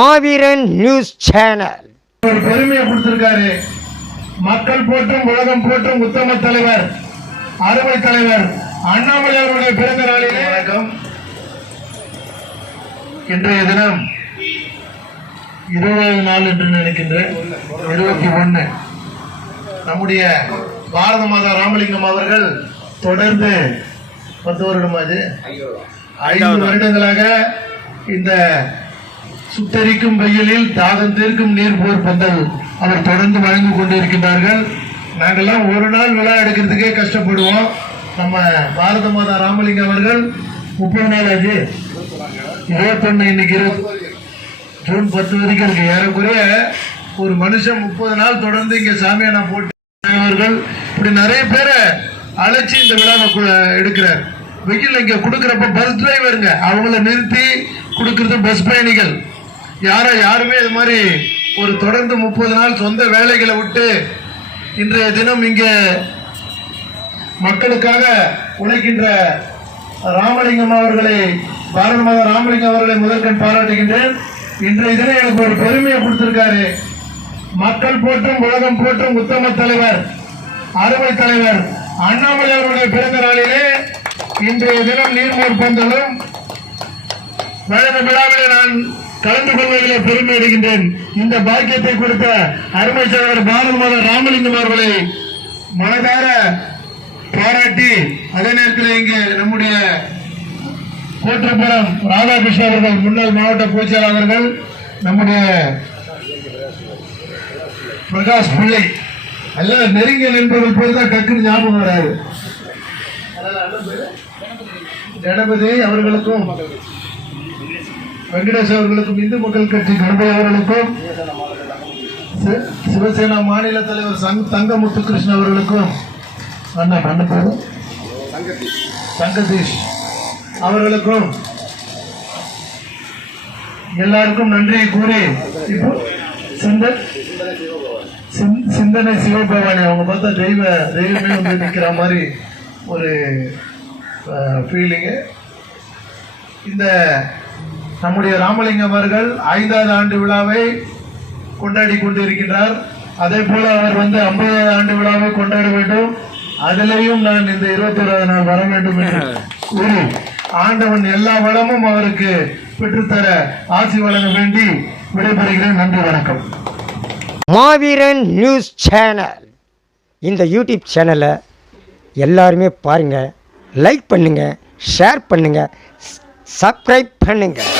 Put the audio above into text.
மாவீரன் news channel ஒரு பெருமையை கொடுத்திருக்காரு. மக்கள் போற்றும் உலகம் போற்றும் உத்தம தலைவர், அருமை தலைவர் அண்ணாமலை அவருடைய பிறந்த நாளிலே வணக்கம். இன்றைய தினம் 20 நாள் என்று நினைக்கின்றேன், 21. நம்முடைய பாரத மாதா ராமலிங்கம் அவர்கள் தொடர்ந்து 10 வருடமாது 5 வருடங்களாக இந்த சுட்டரிக்கும் வெயிலில் தாகம் தீர்க்கும் நீர் போர் பந்தல் அவர் தொடர்ந்து வழங்கி கொண்டிருக்கின்றார்கள். நாங்கள்லாம் ஒரு நாள் விழா எடுக்கிறதுக்கே கஷ்டப்படுவோம். நம்ம பாரத மாதா ராமலிங்கம் அவர்கள் 30 நாள் ஆச்சு, 21, இன்னைக்கு 20, ஜூன் 10 வரைக்கும் இருக்கு. ஏறக்குறைய ஒரு மனுஷன் 30 நாள் தொடர்ந்து இங்க சாமியானா போட்டு இப்படி நிறைய பேரை அழைச்சி இந்த விழாவை எடுக்கிறார். வெயில் இங்க கொடுக்குறப்ப பஸ் டிரைவருங்க அவங்கள நிறுத்தி கொடுக்கறது பஸ் பயணிகள் யாருமே இது மாதிரி ஒரு தொடர்ந்து 30 நாள் சொந்த வேலைகளை விட்டு இன்றைய தினம் இங்கே மக்களுக்காக உழைக்கின்ற ராமலிங்கம் அவர்களை, பாரத மாதா ராமலிங்கம் அவர்களை முதற்கண் பாராட்டுகின்றேன். இன்றைய தினம் எனக்கு ஒரு பெருமையை கொடுத்திருக்காரு. மக்கள் போற்றும் உலகம் போற்றும் உத்தம தலைவர், அருமை தலைவர் அண்ணாமலை அவருடைய பிறந்த நாளிலே இன்றைய தினம் நீர்மோர் பந்தலும் வழங்க விழாவிலே நான் கலந்து கொள்வதிலே பெருமை அடைகின்றேன். இந்த பாக்கியத்தை கொடுத்த அருமை தலைவர் பாரத மாதா ராமலிங்கம் அவர்களை மனதார பாராட்டி, அதே நேரத்தில் இங்கு நம்முடைய கோட்டப்புறம் ராதாகிருஷ்ணன் அவர்கள், முன்னாள் மாவட்ட பொதுச்செயலாளர்கள், நம்முடைய பிரகாஷ் பிள்ளை, எல்லாம் நெருங்கிய நண்பர்கள் பேர் தான் டக்குன்னு ஞாபகம் வராது. கணபதி அவர்களுக்கும், வெங்கடேஷ் அவர்களுக்கும், இந்து மக்கள் கட்சி கணபதி அவர்களுக்கும், சிவசேனா மாநில தலைவர் தங்கமுத்து கிருஷ்ணன் அவர்களுக்கும், தங்கதீஷ் அவர்களுக்கும் எல்லாருக்கும் நன்றியை கூறி, இப்போ சிந்தனை சிவபவானி அவங்க பார்த்தா தெய்வமே வந்து நிற்கிற மாதிரி ஒரு ஃபீலிங்கு. இந்த நம்முடைய ராமலிங்கம் அவர்கள் 5வது ஆண்டு விழாவை கொண்டாடி கொண்டிருக்கின்றார். அதே போல அவர் வந்து 50வது ஆண்டு விழாவை கொண்டாட வேண்டும். அதிலேயும் நான் இந்த 21வது நாள் வர வேண்டும் என்று கூறி, ஆண்டவன் எல்லா வளமும் அவருக்கு பெற்றுத்தர ஆசி வழங்க வேண்டி விடைபெறுகிறேன். நன்றி, வணக்கம். மாவீரன் நியூஸ் சேனல் இந்த யூடியூப் சேனலை எல்லாருமே பாருங்கள், லைக் பண்ணுங்கள், ஷேர் பண்ணுங்கள், சப்ஸ்கிரைப் பண்ணுங்கள்.